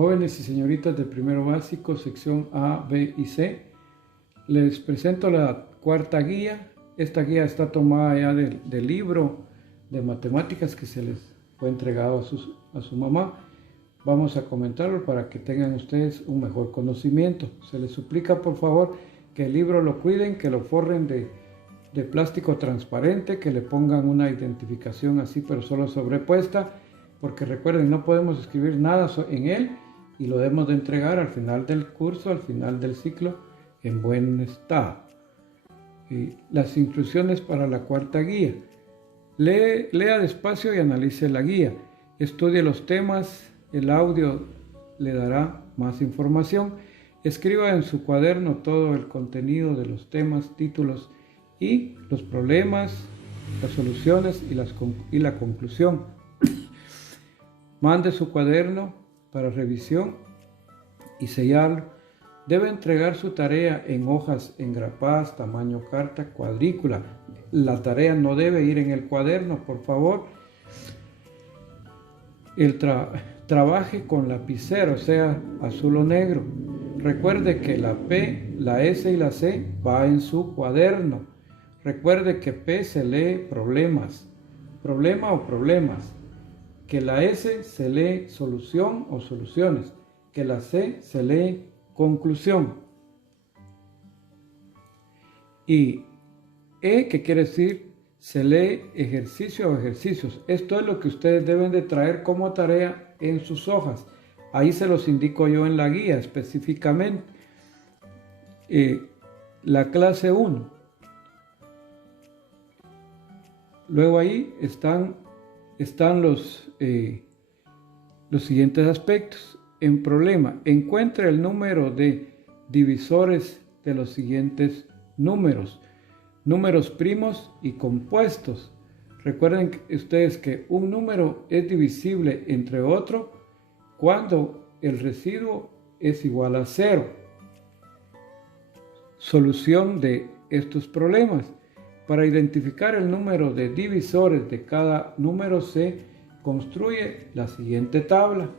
Jóvenes y señoritas de primero básico, sección A, B y C, les presento la cuarta guía. Esta guía está tomada ya del libro de matemáticas que se les fue entregado a su mamá. Vamos a comentarlo para que tengan ustedes un mejor conocimiento. Se les suplica por favor que el libro lo cuiden, que lo forren de plástico transparente, que le pongan una identificación así pero solo sobrepuesta, porque recuerden, no podemos escribir nada en él y lo debemos de entregar al final del curso, al final del ciclo, en buen estado. Las instrucciones para la cuarta guía. Lea despacio y analice la guía. Estudie los temas, el audio le dará más información. Escriba en su cuaderno todo el contenido de los temas, títulos y los problemas, las soluciones y la conclusión. Mande su cuaderno para revisión y sellarlo. Debe entregar su tarea en hojas engrapadas, tamaño carta, cuadrícula. La tarea no debe ir en el cuaderno, por favor. Trabaje con lapicero, sea azul o negro. Recuerde que la P, la S y la C va en su cuaderno. Recuerde que P se lee problemas, problema o problemas. Que la S se lee solución o soluciones. Que la C se lee conclusión. Y E, que quiere decir, se lee ejercicio o ejercicios. Esto es lo que ustedes deben de traer como tarea en sus hojas. Ahí se los indico yo en la guía específicamente. La clase 1. Luego ahí están los siguientes aspectos. En problema, encuentre el número de divisores de los siguientes números. Números primos y compuestos. Recuerden ustedes que un número es divisible entre otro cuando el residuo es igual a 0. Solución de estos problemas. Para identificar el número de divisores de cada número se construye la siguiente tabla.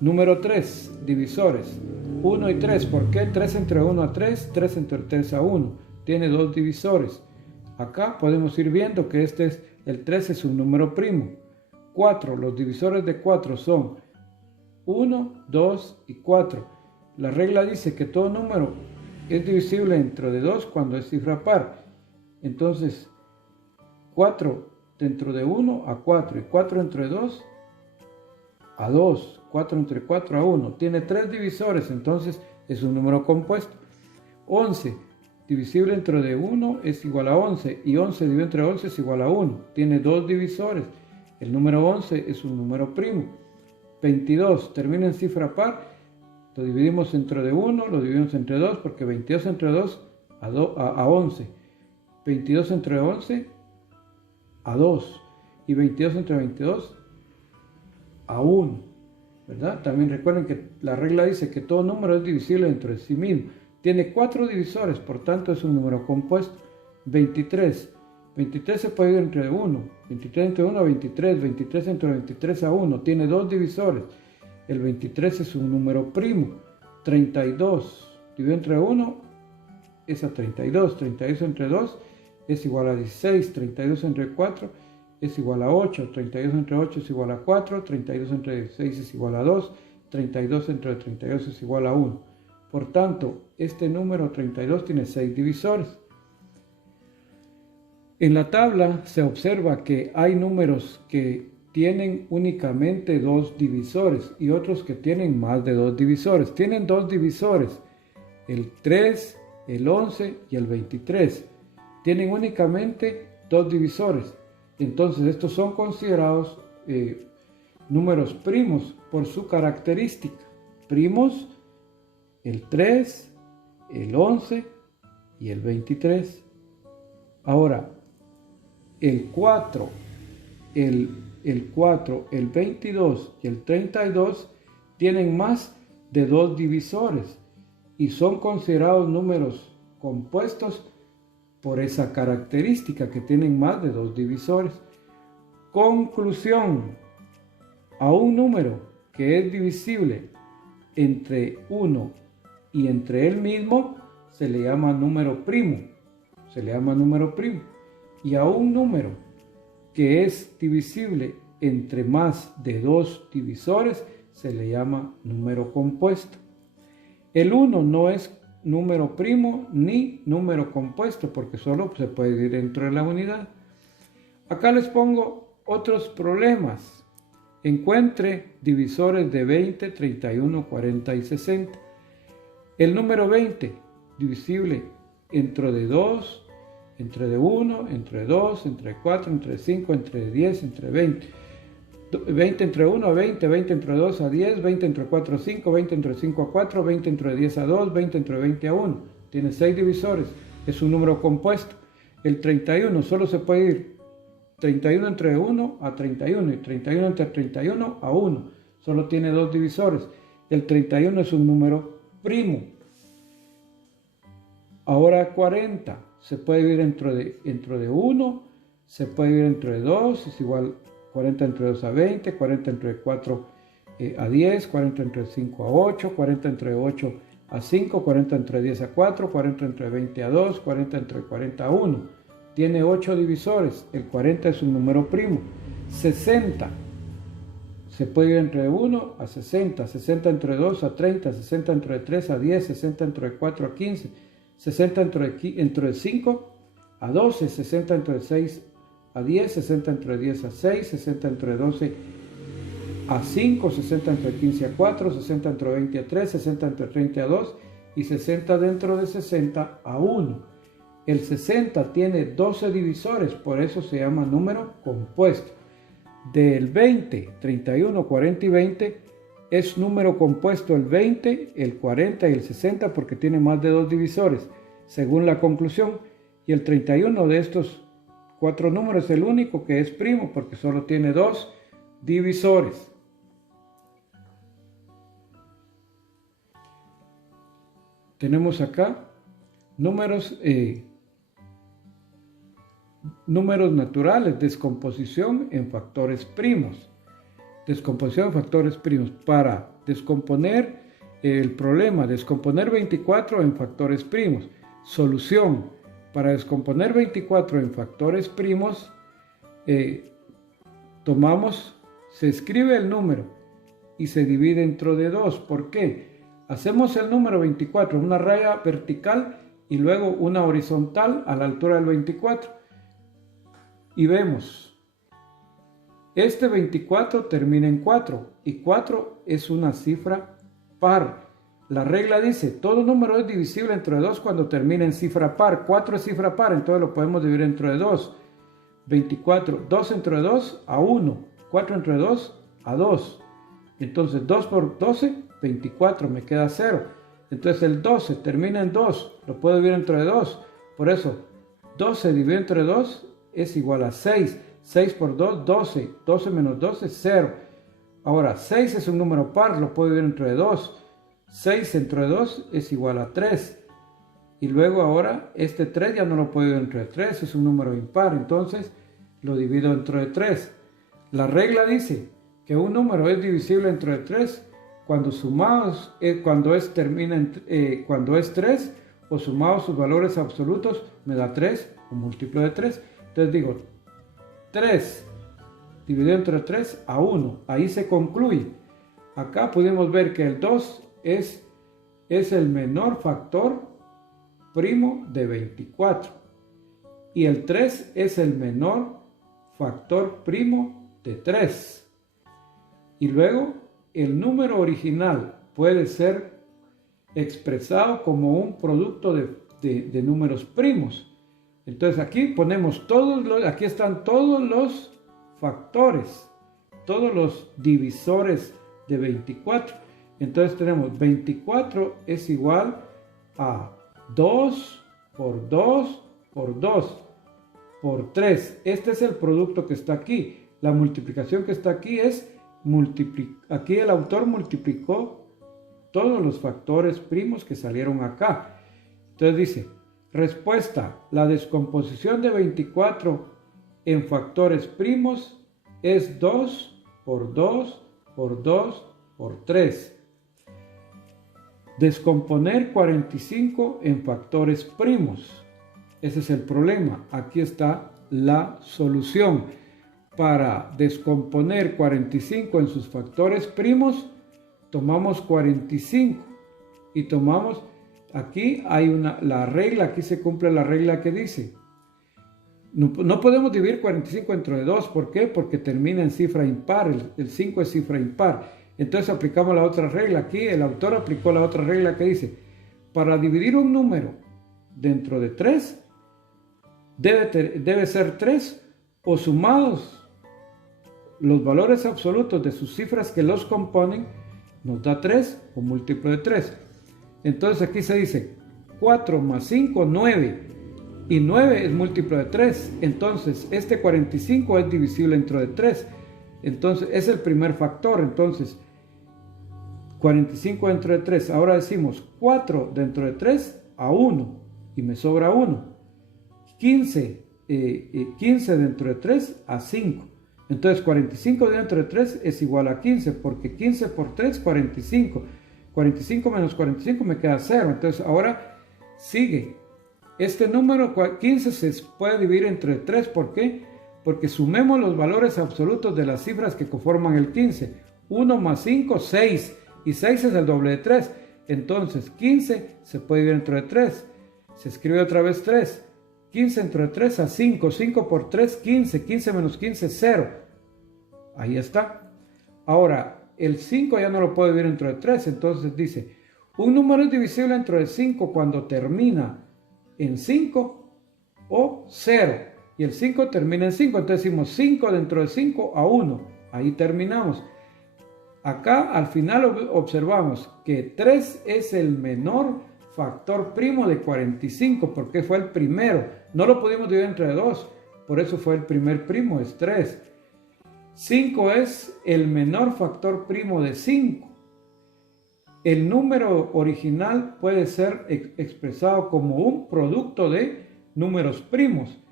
Número 3, divisores. 1 y 3. ¿Por qué? 3 entre 1 a 3, 3 entre 3 a 1. Tiene dos divisores. Acá podemos ir viendo que el 3 es un número primo. 4, los divisores de 4 son 1, 2 y 4. La regla dice que todo número es divisible entre de 2 cuando es cifra par. Entonces, 4 dentro de 1 a 4 y 4 entre 2 a 2. 4 entre 4 a 1. Tiene 3 divisores, entonces es un número compuesto. 11. Divisible entre de 1 es igual a 11 y 11 dividido entre 11 es igual a 1. Tiene 2 divisores. El número 11 es un número primo. 22 termina en cifra par. Lo dividimos entre de 1, lo dividimos entre 2 porque 22 entre 2 a 11. 22 entre 11 a 2 y 22 entre 22 a 1. ¿Verdad? También recuerden que la regla dice que todo número es divisible entre sí mismo. Tiene 4 divisores, por tanto es un número compuesto. 23. 23 se puede ir entre 1. 23 entre 1 a 23. 23 entre 23 a 1. Tiene 2 divisores. El 23 es un número primo. 32 dividido entre 1 es a 32. 32 entre 2 es igual a 16. 32 entre 4 es igual a 8, 32 entre 8 es igual a 4, 32 entre 16 es igual a 2, 32 entre 32 es igual a 1. Por tanto, este número 32 tiene 6 divisores. En la tabla se observa que hay números que tienen únicamente 2 divisores y otros que tienen más de 2 divisores. Tienen 2 divisores, el 3, el 11 y el 23. Tienen únicamente 2 divisores. Entonces estos son considerados números primos por su característica. Primos, el 3, el 11 y el 23. Ahora, el 4, el 22 y el 32 tienen más de 2 divisores y son considerados números compuestos por esa característica que tienen más de 2 divisores. Conclusión: a un número que es divisible entre 1 y entre él mismo se le llama número primo. Se le llama número primo. Y a un número que es divisible entre más de dos divisores se le llama número compuesto. El 1 no es número primo ni número compuesto porque solo se puede dividir dentro de la unidad. Acá les pongo otros problemas. Encuentre divisores de 20, 31, 40 y 60. El número 20 divisible entre de 2, entre de 1, entre 2, entre 4, entre 5, entre 10, entre 20. 20 entre 1 a 20, 20 entre 2 a 10, 20 entre 4 a 5, 20 entre 5 a 4, 20 entre 10 a 2, 20 entre 20 a 1. Tiene 6 divisores, es un número compuesto. El 31 solo se puede ir 31 entre 1 a 31 y 31 entre 31 a 1. Solo tiene 2 divisores. El 31 es un número primo. Ahora 40 se puede dividir dentro de 1, se puede dividir dentro de 2, es igual 40 entre 2 a 20, 40 entre 4 a 10, 40 entre 5 a 8, 40 entre 8 a 5, 40 entre 10 a 4, 40 entre 20 a 2, 40 entre 40 a 1. Tiene 8 divisores, el 40 es un número primo. 60 se puede ir entre 1 a 60, 60 entre 2 a 30, 60 entre 3 a 10, 60 entre 4 a 15, 60 entre 5 a 12, 60 entre 6 a 10, 60 entre 10 a 6, 60 entre 12 a 5, 60 entre 15 a 4, 60 entre 20 a 3, 60 entre 30 a 2 y 60 dentro de 60 a 1. El 60 tiene 12 divisores, por eso se llama número compuesto. Del 20, 31, 40 y 20 es número compuesto el 20, el 40 y el 60 porque tiene más de 2 divisores, según la conclusión. Y el 31 de estos 4 números es el único que es primo porque solo tiene 2 divisores. Tenemos acá números naturales, descomposición en factores primos. Descomposición en factores primos. Para descomponer el problema, descomponer 24 en factores primos. Solución. Para descomponer 24 en factores primos, se escribe el número y se divide dentro de 2. ¿Por qué? Hacemos el número 24 en una raya vertical y luego una horizontal a la altura del 24. Y vemos, este 24 termina en 4 y 4 es una cifra par. La regla dice, todo número es divisible entre 2 cuando termina en cifra par. 4 es cifra par, entonces lo podemos dividir entre 2. 24, 2 entre 2 a 1, 4 entre 2 a 2. Entonces 2 por 12, 24, me queda 0. Entonces el 12 termina en 2, lo puedo dividir entre 2. Por eso, 12 dividido entre 2 es igual a 6. 6 por 2, 12. 12 menos 12, 0. Ahora, 6 es un número par, lo puedo dividir entre 2. 6 entre 2 es igual a 3. Y luego ahora, este 3 ya no lo puedo dividir entre 3, es un número impar. Entonces, lo divido entre 3. La regla dice que un número es divisible entre 3 cuando sumados, cuando es 3 o sumados sus valores absolutos me da 3, un múltiplo de 3. Entonces digo, 3 dividido entre 3 a 1. Ahí se concluye. Acá pudimos ver que el 2 es el menor factor primo de 24. Y el 3 es el menor factor primo de 3. Y luego el número original puede ser expresado como un producto de números primos. Entonces aquí ponemos aquí están todos los factores, todos los divisores de 24. Entonces tenemos 24 es igual a 2 por 2 por 2 por 3. Este es el producto que está aquí. La multiplicación que está aquí es aquí el autor multiplicó todos los factores primos que salieron acá. Entonces dice, respuesta, la descomposición de 24 en factores primos es 2 por 2 por 2 por 3. Descomponer 45 en factores primos. Ese es el problema. Aquí está la solución. Para descomponer 45 en sus factores primos, tomamos 45 y tomamos, aquí hay la regla, aquí se cumple la regla que dice, no podemos dividir 45 entre 2, ¿por qué? Porque termina en cifra impar, el 5 es cifra impar. Entonces aplicamos la otra regla. Aquí el autor aplicó la otra regla que dice, para dividir un número dentro de 3, debe ser 3 o sumados los valores absolutos de sus cifras que los componen, nos da 3 o múltiplo de 3. Entonces aquí se dice 4 más 5, 9. Y 9 es múltiplo de 3. Entonces este 45 es divisible dentro de 3. Entonces es el primer factor. Entonces 45 dentro de 3. Ahora decimos 4 dentro de 3 a 1. Y me sobra 1. 15 dentro de 3 a 5. Entonces 45 dentro de 3 es igual a 15, porque 15 por 3, 45. 45 menos 45 me queda 0. Entonces ahora sigue. Este número 15 se puede dividir entre 3. ¿Por qué? Porque sumemos los valores absolutos de las cifras que conforman el 15. 1 más 5, 6. Y 6 es el doble de 3. Entonces 15 se puede dividir entre 3. Se escribe otra vez 3. 15 entre 3 a 5, 5 por 3, 15, 15 menos 15, 0. Ahí está. Ahora, el 5 ya no lo puedo dividir entre 3, entonces dice, un número es divisible entre 5 cuando termina en 5 o 0. Y el 5 termina en 5, entonces decimos 5 dentro de 5 a 1. Ahí terminamos. Acá al final observamos que 3 es el menor factor primo de 45, porque fue el primero. No lo pudimos dividir entre 2, por eso fue el primer primo, es 3. 5 es el menor factor primo de 5. El número original puede ser expresado como un producto de números primos.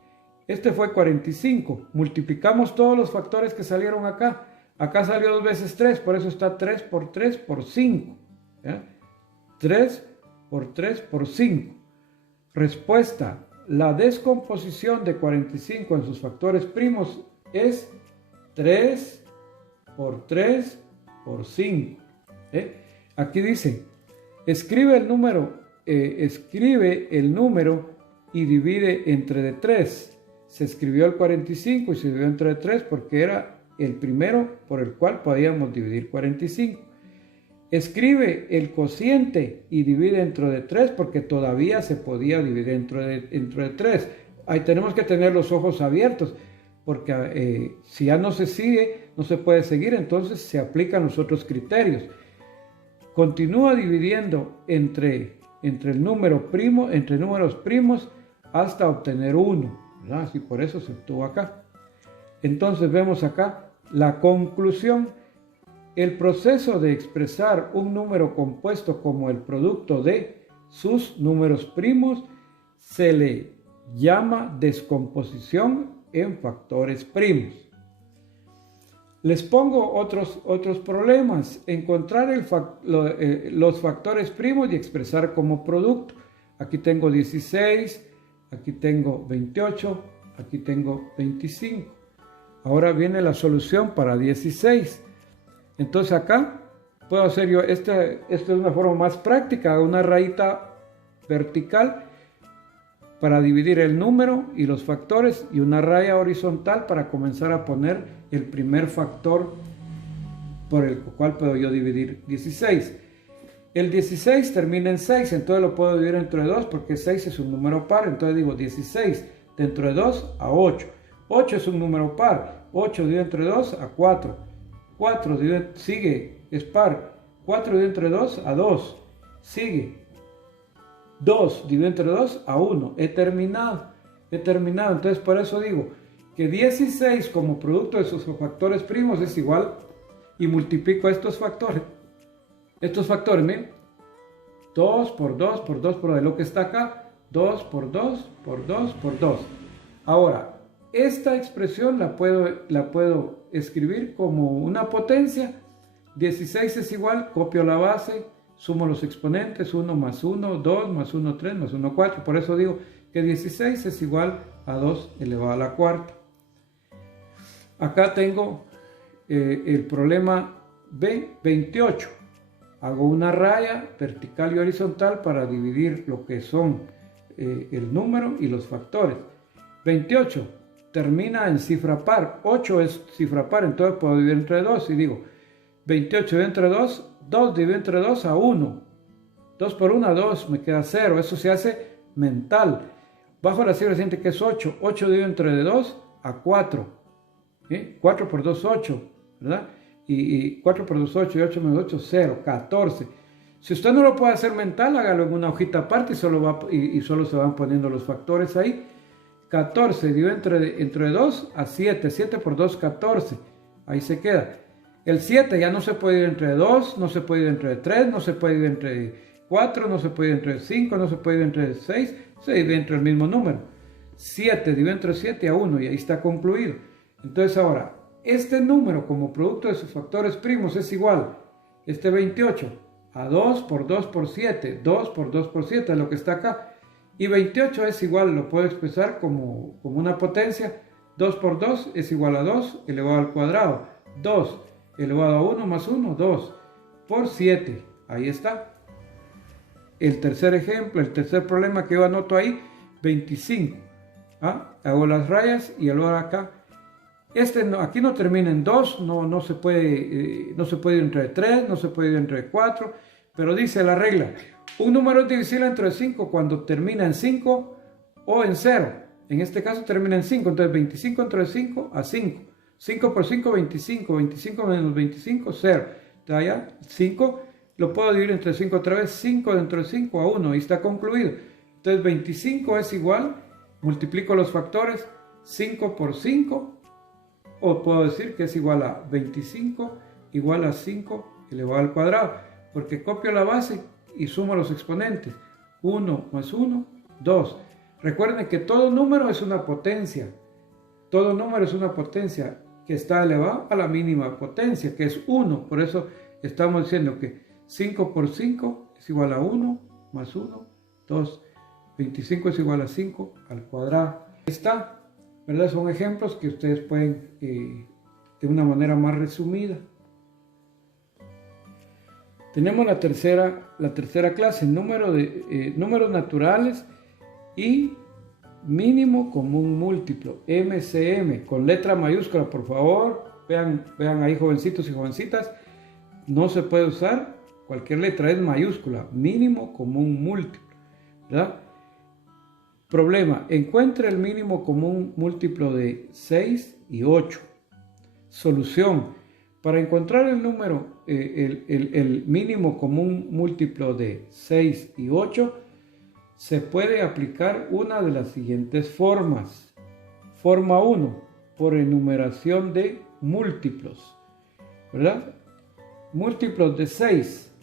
Este fue 45. Multiplicamos todos los factores que salieron acá. Acá salió 2 veces 3, por eso está 3 por 3 por 5. ¿Ya? 3 por 3 por 5. Respuesta. La descomposición de 45 en sus factores primos es 3 por 3 por 5. Aquí dice, escribe el número y divide entre de 3. Se escribió el 45 y se dividió entre de 3 porque era el primero por el cual podíamos dividir 45. Escribe el cociente y divide dentro de 3 porque todavía se podía dividir dentro de 3. Ahí tenemos que tener los ojos abiertos porque si ya no se sigue, no se puede seguir, entonces se aplican los otros criterios. Continúa dividiendo entre el número primo, entre números primos hasta obtener 1. Así por eso se obtuvo acá. Entonces vemos acá la conclusión. El proceso de expresar un número compuesto como el producto de sus números primos se le llama descomposición en factores primos. Les pongo otros problemas. Encontrar los factores primos y expresar como producto. Aquí tengo 16, aquí tengo 28, aquí tengo 25. Ahora viene la solución para 16. Entonces acá puedo hacer yo, esto es una forma más práctica, una rayita vertical para dividir el número y los factores y una raya horizontal para comenzar a poner el primer factor por el cual puedo yo dividir 16. El 16 termina en 6, entonces lo puedo dividir entre 2 porque 6 es un número par, entonces digo 16 dentro de 2 a 8. 8 es un número par, 8 dividido entre 2 a 4. 4 sigue, es par. 4 dividido entre 2 a 2. Sigue. 2 dividido entre 2 a 1. He terminado. Entonces por eso digo que 16 como producto de sus factores primos es igual y multiplico estos factores. Estos factores, miren. 2 por 2 por 2 por lo que está acá. 2 por 2 por 2 por 2. Ahora, esta expresión la puedo escribir como una potencia. 16 es igual, copio la base, sumo los exponentes, 1 más 1, 2 más 1, 3 más 1, 4. Por eso digo que 16 es igual a 2 elevado a la cuarta. Acá tengo el problema B, 28. Hago una raya vertical y horizontal para dividir lo que son el número y los factores. 28 termina en cifra par, 8 es cifra par, entonces puedo dividir entre 2 y digo 28 dividido entre 2, 2 dividido entre 2 a 1. 2 por 1 a 2, me queda 0, eso se hace mental. Bajo la cifra siguiente que es 8, 8 dividido entre 2 a 4. 4 por 2, 8, ¿verdad? Y 4 por 2, 8 y 8 menos 8, 0, 14. Si usted no lo puede hacer mental, hágalo en una hojita aparte y solo se van poniendo los factores ahí. 14 dividido entre 2 a 7, 7 por 2, 14. Ahí se queda. El 7 ya no se puede ir entre 2, no se puede ir entre 3, no se puede ir entre 4, no se puede ir entre 5, no se puede ir entre 6, se divide entre el mismo número. 7 dividido entre 7 a 1 y ahí está concluido. Entonces ahora, este número como producto de sus factores primos es igual, este 28, a 2 por 2 por 7, 2 por 2 por 7 es lo que está acá. Y 28 es igual, lo puedo expresar como una potencia, 2 por 2 es igual a 2 elevado al cuadrado, 2 elevado a 1 más 1, 2 por 7, ahí está. El tercer ejemplo, el tercer problema que yo anoto ahí, 25. Hago las rayas y luego acá. Aquí no termina en 2, no se puede ir entre 3, no se puede ir entre 4, pero dice la regla, un número es divisible entre 5 cuando termina en 5 o en 0. En este caso termina en 5, entonces 25 entre 5 a 5. 5 por 5, 25. 25 menos 25, 0. Entonces allá, 5 lo puedo dividir entre 5 otra vez. 5 dentro de 5 a 1 y está concluido. Entonces 25 es igual, multiplico los factores, 5 por 5. O puedo decir que es igual a 25 igual a 5 elevado al cuadrado. Porque copio la base y sumo los exponentes. 1 más 1, 2. Recuerden que todo número es una potencia. Todo número es una potencia que está elevado a la mínima potencia, que es 1. Por eso estamos diciendo que 5 por 5 es igual a 1 más 1, 2. 25 es igual a 5 al cuadrado. Ahí está, ¿verdad? Son ejemplos que ustedes pueden de una manera más resumida. Tenemos la tercera clase, números naturales y mínimo común múltiplo, MCM, con letra mayúscula, por favor. Vean ahí, jovencitos y jovencitas, no se puede usar cualquier letra, es mayúscula, mínimo común múltiplo, ¿verdad? Problema, encuentra el mínimo común múltiplo de 6 y 8. Solución, para encontrar el número, el mínimo común múltiplo de 6 y 8, se puede aplicar una de las siguientes formas. Forma 1, por enumeración de múltiplos, ¿verdad? Múltiplos de 6.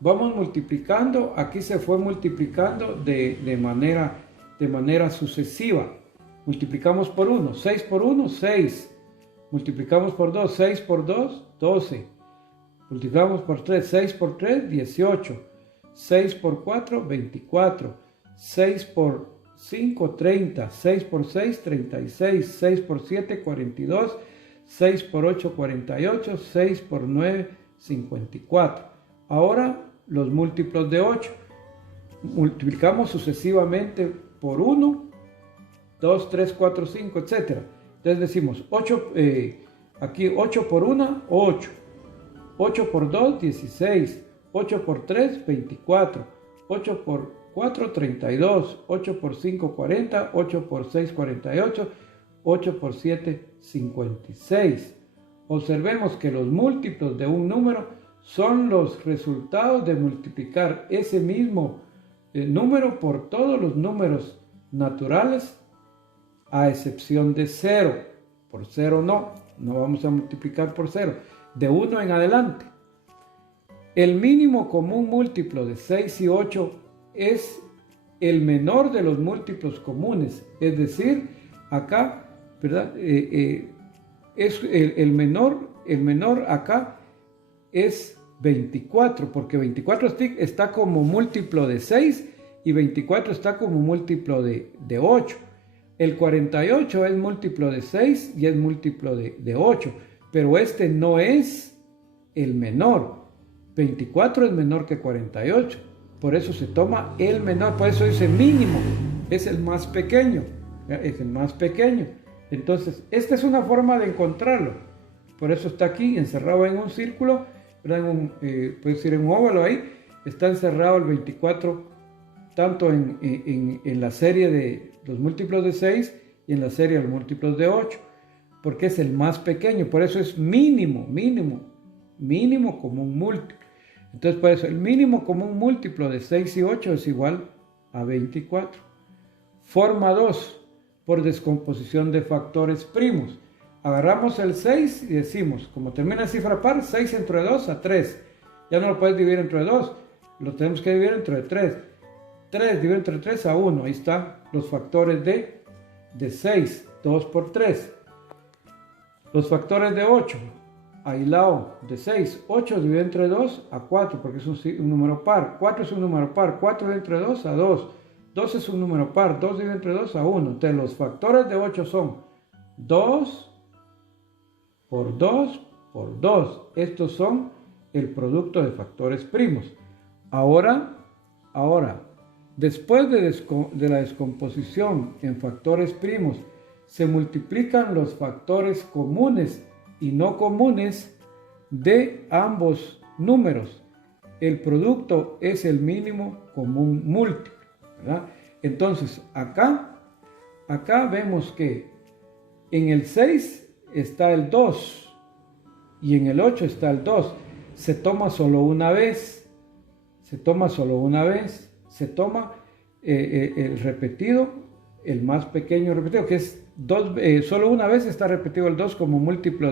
Vamos multiplicando, aquí se fue multiplicando de manera sucesiva. Multiplicamos por 1, 6 por 1, 6. Multiplicamos por 2, 6 por 2, 12. Multiplicamos por 3, 6 por 3, 18. 6 por 4, 24. 6 por 5, 30. 6 por 6, 36. 6 por 7, 42. 6 por 8, 48. 6 por 9, 54. Ahora los múltiplos de 8. Multiplicamos sucesivamente por 1, 2, 3, 4, 5, etc. Entonces decimos 8, aquí 8 por 1, 8. 8 por 2, 16. 8 por 3, 24. 8 por 4, 32. 8 por 5, 40. 8 por 6, 48. 8 por 7, 56. Observemos que los múltiplos de un número son los resultados de multiplicar ese mismo número por todos los números naturales, a excepción de 0. Por 0 no vamos a multiplicar por 0. De 1 en adelante. El mínimo común múltiplo de 6 y 8 es el menor de los múltiplos comunes. Es decir, acá, ¿verdad? Es el menor acá es 24, porque 24 está como múltiplo de 6 y 24 está como múltiplo de 8. El 48 es múltiplo de 6 y es múltiplo de 8, pero este no es el menor. 24 es menor que 48, por eso se toma el menor, por eso dice mínimo, es el más pequeño, es el más pequeño. Entonces, esta es una forma de encontrarlo, por eso está aquí encerrado en un círculo, puede decir en un óvalo ahí, está encerrado el 24, tanto en la serie de los múltiplos de 6 y en la serie de los múltiplos de 8, porque es el más pequeño, por eso es mínimo común múltiplo. Entonces, por eso el mínimo común múltiplo de 6 y 8 es igual a 24. Forma 2, por descomposición de factores primos. Agarramos el 6 y decimos, como termina en cifra par, 6 entre 2 a 3. Ya no lo puedes dividir entre 2, lo tenemos que dividir entre 3. 3 dividido entre 3 a 1, ahí están los factores de 6, 2 por 3. Los factores de 8, aislado de 6, 8 dividido entre 2 a 4, porque es un número par. 4 es un número par, 4 dividido entre 2 a 2. 2 es un número par, 2 dividido entre 2 a 1. Entonces los factores de 8 son 2 por 2 por 2. Estos son el producto de factores primos. Ahora, después de la descomposición en factores primos, se multiplican los factores comunes y no comunes de ambos números. El producto es el mínimo común múltiplo, ¿verdad? Entonces, acá vemos que en el 6 está el 2 y en el 8 está el 2. Se toma solo una vez. Se toma el repetido, el más pequeño repetido, que es 2, solo una vez está repetido el 2 como múltiplo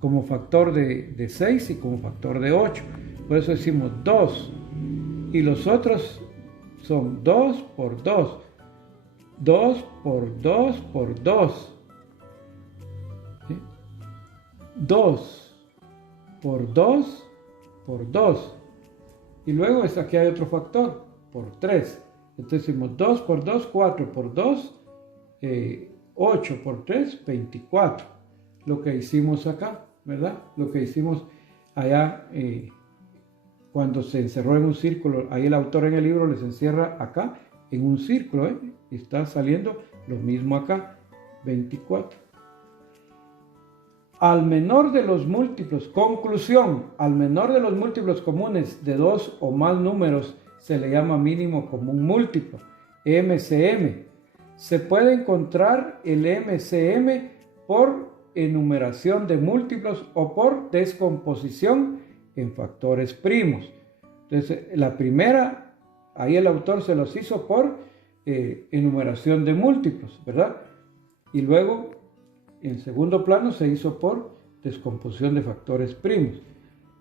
como factor de 6 y como factor de 8. Por eso decimos 2. Y los otros son 2 por 2. 2 por 2 por 2. ¿Sí? 2 por 2 por 2. Y luego aquí hay otro factor, por 3. Entonces decimos 2 por 2, 4 por 2, 8 por 3, 24. Lo que hicimos acá, ¿verdad? Lo que hicimos allá cuando se encerró en un círculo. Ahí el autor en el libro les encierra acá en un círculo, y está saliendo lo mismo acá, 24. Al menor de los múltiplos, conclusión, al menor de los múltiplos comunes de 2 o más números se le llama mínimo común múltiplo, MCM. Se puede encontrar el MCM por enumeración de múltiplos o por descomposición en factores primos. Entonces, la primera, ahí el autor se los hizo por enumeración de múltiplos, ¿verdad? Y luego, en segundo plano, se hizo por descomposición de factores primos.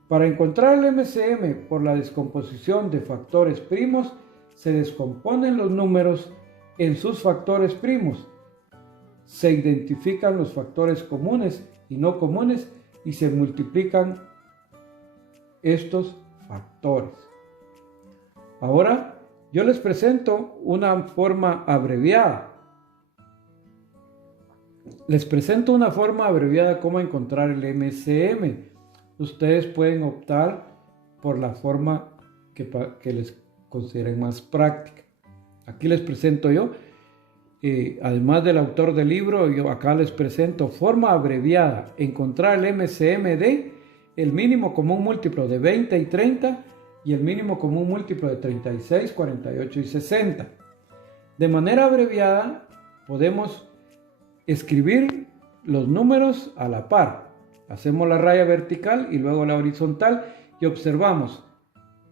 Para encontrar el MCM por la descomposición de factores primos, se descomponen los números en sus factores primos. Se identifican los factores comunes y no comunes y se multiplican estos factores. Ahora, yo les presento una forma abreviada. Cómo encontrar el MCM. Ustedes pueden optar por la forma que les consideren más práctica. Aquí les presento yo, además del autor del libro, yo acá les presento forma abreviada, encontrar el MCM de el mínimo común múltiplo de 20 y 30 y el mínimo común múltiplo de 36, 48 y 60. De manera abreviada podemos escribir los números a la par. Hacemos la raya vertical y luego la horizontal y observamos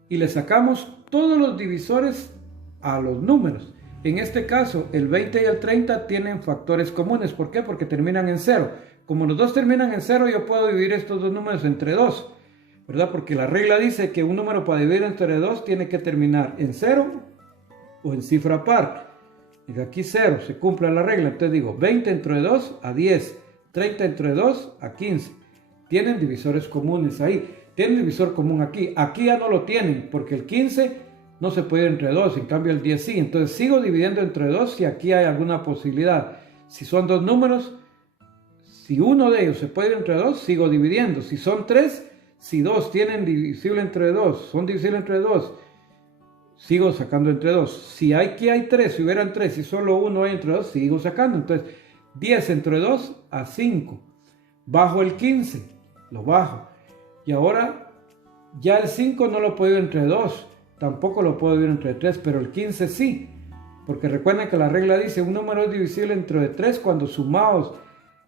y le sacamos todos los divisores a los números. En este caso, el 20 y el 30 tienen factores comunes. ¿Por qué? Porque terminan en 0. Como los dos terminan en 0, yo puedo dividir estos dos números entre 2, ¿verdad? Porque la regla dice que un número para dividir entre 2 tiene que terminar en 0 o en cifra par. Y aquí 0, se cumple la regla. Entonces digo 20 entre 2 a 10, 30 entre 2 a 15. tienen divisores comunes ahí. Tienen divisor común aquí. Aquí ya no lo tienen porque el 15 no se puede ir entre 2, en cambio el 10 sí. Entonces sigo dividiendo entre 2 si aquí hay alguna posibilidad. Si son dos números, si uno de ellos se puede ir entre 2, sigo dividiendo. Si son 3, si 2 tienen divisible entre 2, son divisibles entre 2, sigo sacando entre 2. Si aquí hay 3, si hubieran 3 y solo uno hay entre 2, sigo sacando. Entonces 10 entre 2 a 5. Bajo el 15, lo bajo. Y ahora ya el 5 no lo puedo ir entre 2, tampoco lo puedo ir entre 3, pero el 15 sí. Porque recuerden que la regla dice un número es divisible entre 3 cuando sumados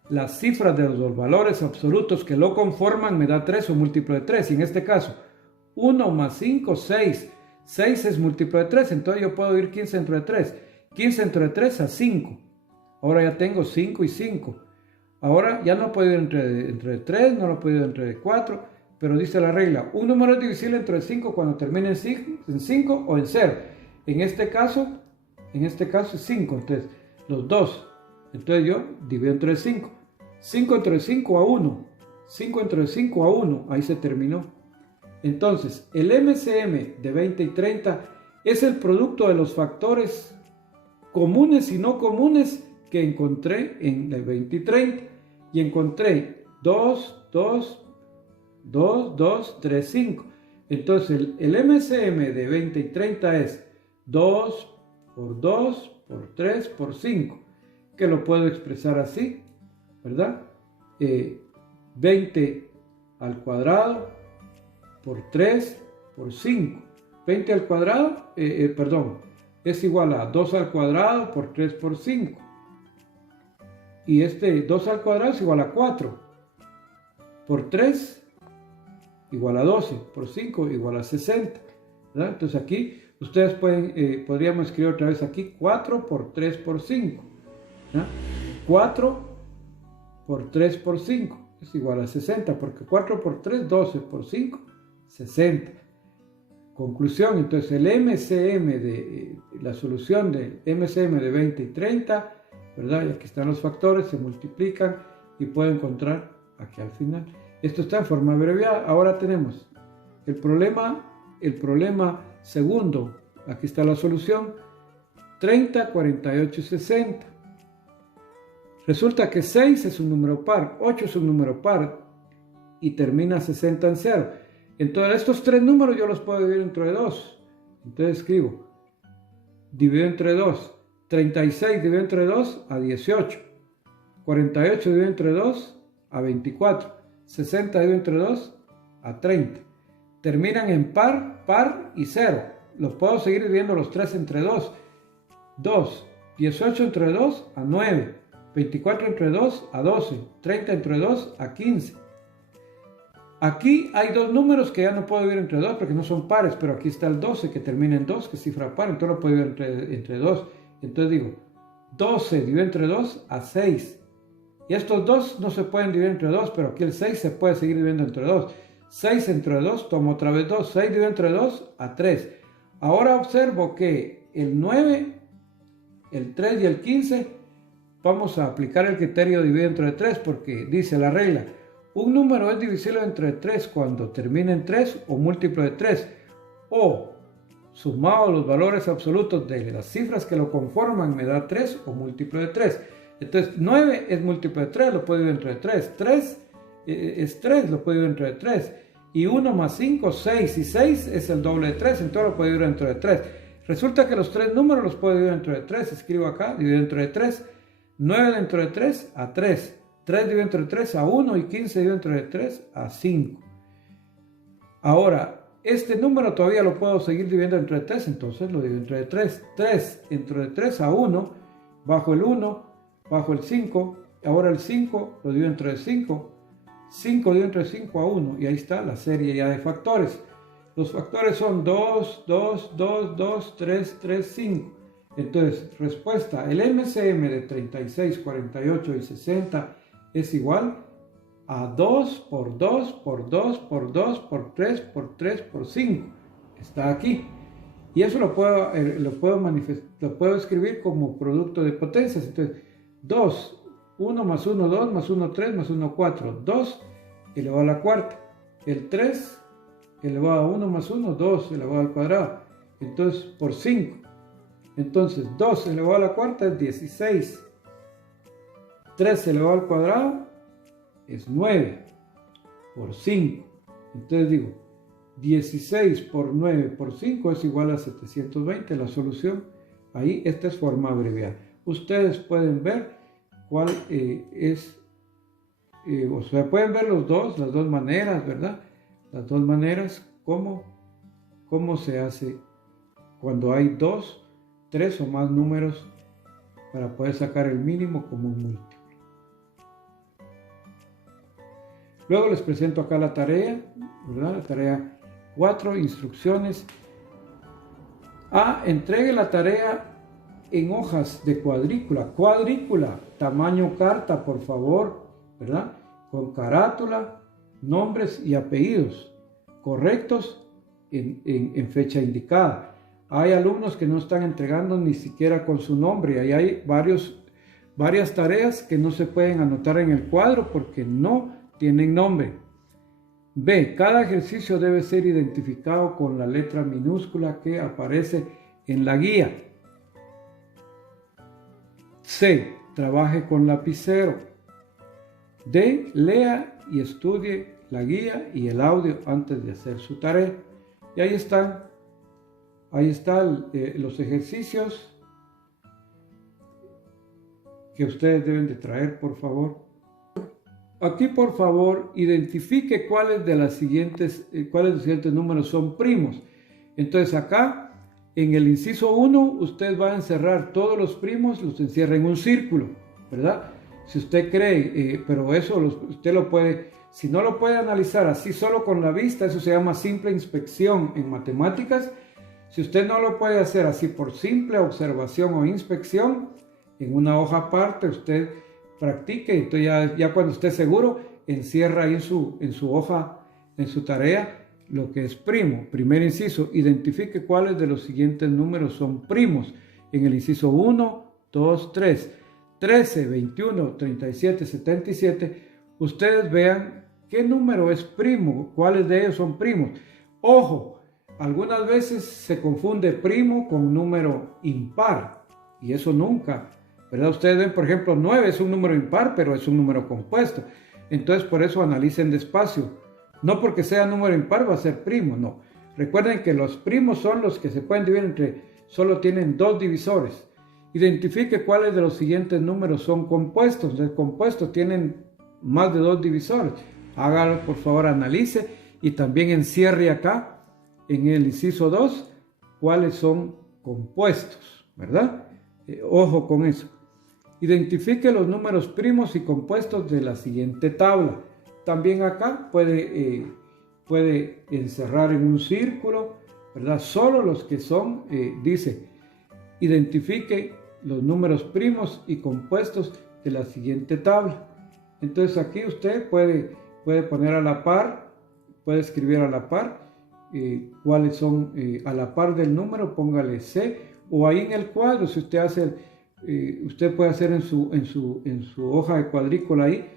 las cifras de los valores absolutos que lo conforman me da 3 o múltiplo de 3. Y en este caso, 1 más 5, 6. 6 es múltiplo de 3, entonces yo puedo ir 15 entre 3. 15 entre 3 a 5. Ahora ya tengo 5 y 5. Ahora ya no puedo ir entre 3, no lo puedo ir entre 4, pero dice la regla, un número es divisible entre 5 cuando termine en 5 o en 0. En este caso es 5, entonces los dos. Entonces yo divido entre 5. 5 entre 5 a 1. 5 entre 5 a 1. Ahí se terminó. Entonces, el MCM de 20 y 30 es el producto de los factores comunes y no comunes que encontré en el 20 y 30. Y encontré 2, 2, 2, 2, 3, 5. Entonces, el MCM de 20 y 30 es 2 por 2 por 3 por 5. Que lo puedo expresar así, ¿verdad? 20 al cuadrado por 3 por 5. 20 al cuadrado, es igual a 2 al cuadrado por 3 por 5. Y 2 al cuadrado es igual a 4. Por 3 igual a 12. Por 5 igual a 60. ¿Verdad? Entonces aquí ustedes podríamos escribir otra vez aquí 4 por 3 por 5. ¿verdad? 4 por 3 por 5 es igual a 60. Porque 4 por 3, 12 por 5, 60. Conclusión, entonces el MCM la solución del MCM de 20 y 30, ¿verdad? Y aquí están los factores, se multiplican y puedo encontrar aquí al final. Esto está en forma abreviada. Ahora tenemos el problema segundo. Aquí está la solución. 30, 48 y 60. Resulta que 6 es un número par, 8 es un número par y termina 60 en 0. Entonces estos tres números yo los puedo dividir entre 2. Entonces escribo, divido entre 2. 36 dividido entre 2 a 18. 48 dividido entre 2 a 24. 60 dividido entre 2 a 30. Terminan en par, par y 0. Los puedo seguir dividiendo los 3 entre 2. 2. 18 entre 2 a 9. 24 entre 2 a 12. 30 entre 2 a 15. Aquí hay dos números que ya no puedo dividir entre 2 porque no son pares, pero aquí está el 12 que termina en 2, que es cifra par, entonces lo puedo dividir entre 2. Entonces digo, 12 dividido entre 2 a 6. Y estos dos no se pueden dividir entre 2, pero aquí el 6 se puede seguir dividiendo entre 2. 6 entre 2, tomo otra vez 2. 6 dividido entre 2 a 3. Ahora observo que el 9, el 3 y el 15, vamos a aplicar el criterio dividido entre 3 porque dice la regla, un número es divisible entre 3 cuando termina en 3 o múltiplo de 3, o sumado los valores absolutos de las cifras que lo conforman me da 3 o múltiplo de 3. Entonces 9 es múltiplo de 3, lo puedo dividir entre 3. 3 es 3, lo puedo dividir entre 3. Y 1 más 5, 6. Y 6 es el doble de 3, entonces lo puedo dividir entre 3. Resulta que los tres números los puedo dividir entre 3. Escribo acá, dividido entre 3. 9 dentro de 3 a 3. 3 dividido entre 3 a 1 y 15 dividido entre 3 a 5. Ahora, este número todavía lo puedo seguir dividiendo entre 3, entonces lo divido entre 3. 3 entre 3 a 1, bajo el 1, bajo el 5, ahora el 5 lo divido entre 5. 5 dividido entre 5 a 1, y ahí está la serie ya de factores. Los factores son 2, 2, 2, 2, 3, 3, 5. Entonces, respuesta, el MCM de 36, 48 y 60 es igual a 2 por 2 por 2 por 2 por 3 por 3 por 5. Está aquí. Y eso lo puedo escribir como producto de potencias. Entonces, 2, 1 más 1, 2 más 1, 3 más 1, 4. 2 elevado a la cuarta. El 3 elevado a 1 más 1, 2 elevado al cuadrado. Entonces, por 5. Entonces, 2 elevado a la cuarta es 16. 3 elevado al cuadrado es 9 por 5. Entonces digo, 16 por 9 por 5 es igual a 720. La solución, ahí, esta es forma abreviada. Ustedes pueden ver cuál es, o sea, pueden ver las dos maneras, ¿verdad? Las dos maneras, cómo se hace cuando hay 2, 3 o más números para poder sacar el mínimo común múltiplo. Luego les presento acá la tarea, ¿verdad? La tarea 4, instrucciones. Entregue la tarea en hojas de cuadrícula, tamaño carta, por favor, ¿verdad? Con carátula, nombres y apellidos correctos en fecha indicada. Hay alumnos que no están entregando ni siquiera con su nombre. Ahí hay varias tareas que no se pueden anotar en el cuadro porque no tienen nombre. B. Cada ejercicio debe ser identificado con la letra minúscula que aparece en la guía. C. Trabaje con lapicero. D. Lea y estudie la guía y el audio antes de hacer su tarea. Y ahí están los ejercicios que ustedes deben de traer, por favor. Aquí, por favor, identifique cuáles de los siguientes números son primos. Entonces acá, en el inciso 1, usted va a encerrar todos los primos, los encierra en un círculo, ¿verdad? Si usted cree, pero eso usted lo puede, si no lo puede analizar así solo con la vista, eso se llama simple inspección en matemáticas. Si usted no lo puede hacer así por simple observación o inspección, en una hoja aparte usted practique, entonces ya cuando esté seguro, encierra ahí en su hoja, en su tarea, lo que es primo. Primer inciso, identifique cuáles de los siguientes números son primos. En el inciso 1, 2, 3, 13, 21, 37, 77, ustedes vean qué número es primo, cuáles de ellos son primos. Ojo, algunas veces se confunde primo con número impar, y eso nunca, ¿verdad? Ustedes ven, por ejemplo, 9 es un número impar, pero es un número compuesto. Entonces, por eso analicen despacio. No porque sea número impar va a ser primo, no. Recuerden que los primos son los que se pueden dividir entre, solo tienen 2 divisores. Identifique cuáles de los siguientes números son compuestos. Los compuestos tienen más de 2 divisores. Hágalo, por favor, analice y también encierre acá, en el inciso 2, cuáles son compuestos, ¿verdad? Ojo con eso. Identifique los números primos y compuestos de la siguiente tabla. También acá puede encerrar en un círculo, ¿verdad? Solo los que son, dice, identifique los números primos y compuestos de la siguiente tabla. Entonces aquí usted puede poner a la par, puede escribir a la par, cuáles son a la par del número, póngale C, o ahí en el cuadro, si usted hace, usted puede hacer en su hoja de cuadrícula ahí,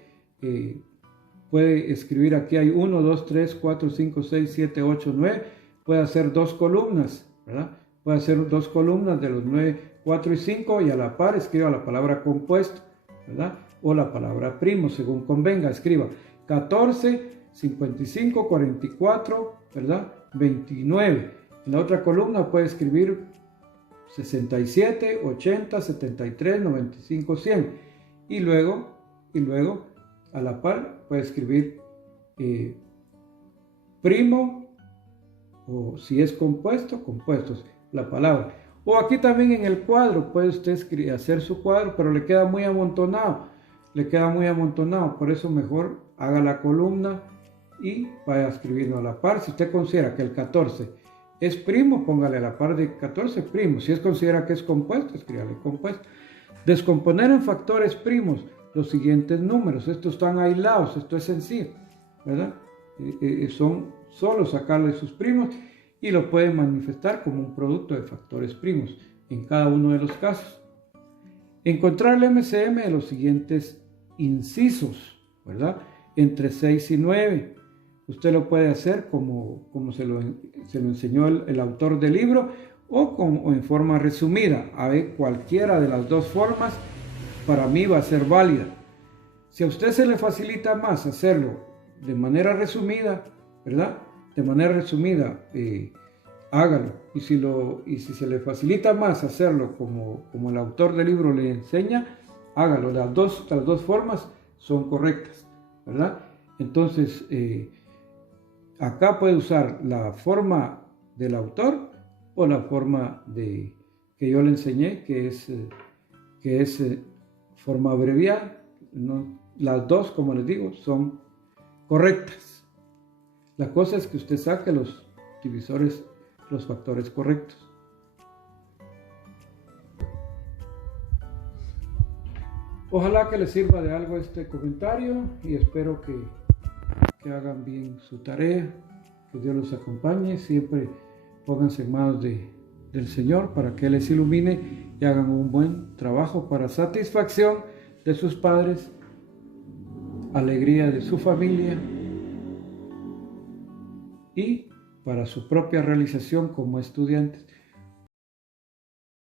puede escribir aquí hay 1, 2, 3, 4, 5, 6, 7, 8, 9, puede hacer 2 columnas, ¿verdad? Puede hacer 2 columnas de los 9, 4 y 5 y a la par escriba la palabra compuesto, ¿verdad? O la palabra primo, según convenga, escriba 14, 55, 44, ¿verdad? 29. En la otra columna puede escribir 67, 80, 73, 95, 100. Y luego a la par puede escribir primo, o si es compuesto, compuestos, la palabra. O aquí también en el cuadro puede usted hacer su cuadro, pero le queda muy amontonado. Por eso mejor haga la columna y vaya escribiendo a la par. Si usted considera que el 14 es primo, póngale a la par de 14 primo. Si considera que es compuesto, escríbale compuesto. Descomponer en factores primos los siguientes números. Estos están aislados, esto es sencillo, ¿verdad? Son solo sacarle sus primos y lo pueden manifestar como un producto de factores primos en cada uno de los casos. Encontrar el MCM de los siguientes incisos, ¿verdad? entre 6 y 9. Usted lo puede hacer como se lo enseñó el autor del libro o en forma resumida. A ver, cualquiera de las dos formas para mí va a ser válida. Si a usted se le facilita más hacerlo de manera resumida, ¿verdad? De manera resumida, hágalo. Y si se le facilita más hacerlo como el autor del libro le enseña, hágalo. Las dos formas son correctas, ¿verdad? Entonces, acá puede usar la forma del autor o la forma que yo le enseñé, que es forma abreviada. ¿No? Las dos, como les digo, son correctas. La cosa es que usted saque los divisores, los factores correctos. Ojalá que les sirva de algo este comentario y espero que hagan bien su tarea, que Dios los acompañe, siempre pónganse en manos del Señor para que Él les ilumine y hagan un buen trabajo para satisfacción de sus padres, alegría de su familia y para su propia realización como estudiantes.